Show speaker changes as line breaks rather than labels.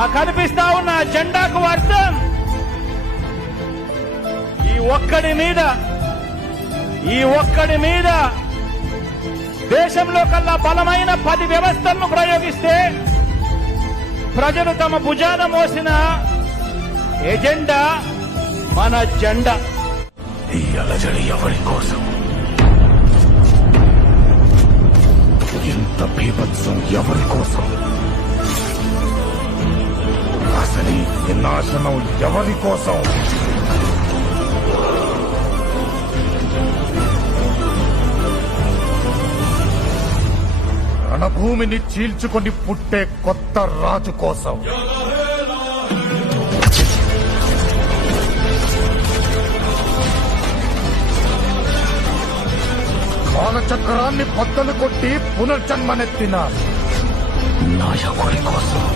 ఆ కనిపిస్తా ఉన్న జెండాకు అర్థం. ఈ ఒక్కడి మీద ఈ ఒక్కడి మీద దేశంలో కల్లా బలమైన పది వ్యవస్థలను ప్రయోగిస్తే ప్రజలు తమ భుజాన మోసిన ఎజెండా మన జెండా.
ఈ అలజడి ఎవరి కోసం? ఇంత బీభత్సం ఎవరి కోసం? నాశనం ఎవరి కోసం? రణభూమిని చీల్చుకొని పుట్టే కొత్త రాజు కోసం. కాలచక్రాన్ని పొద్దలు కొట్టి పునర్జన్మనెత్తిన. నాయకుడి కోసం?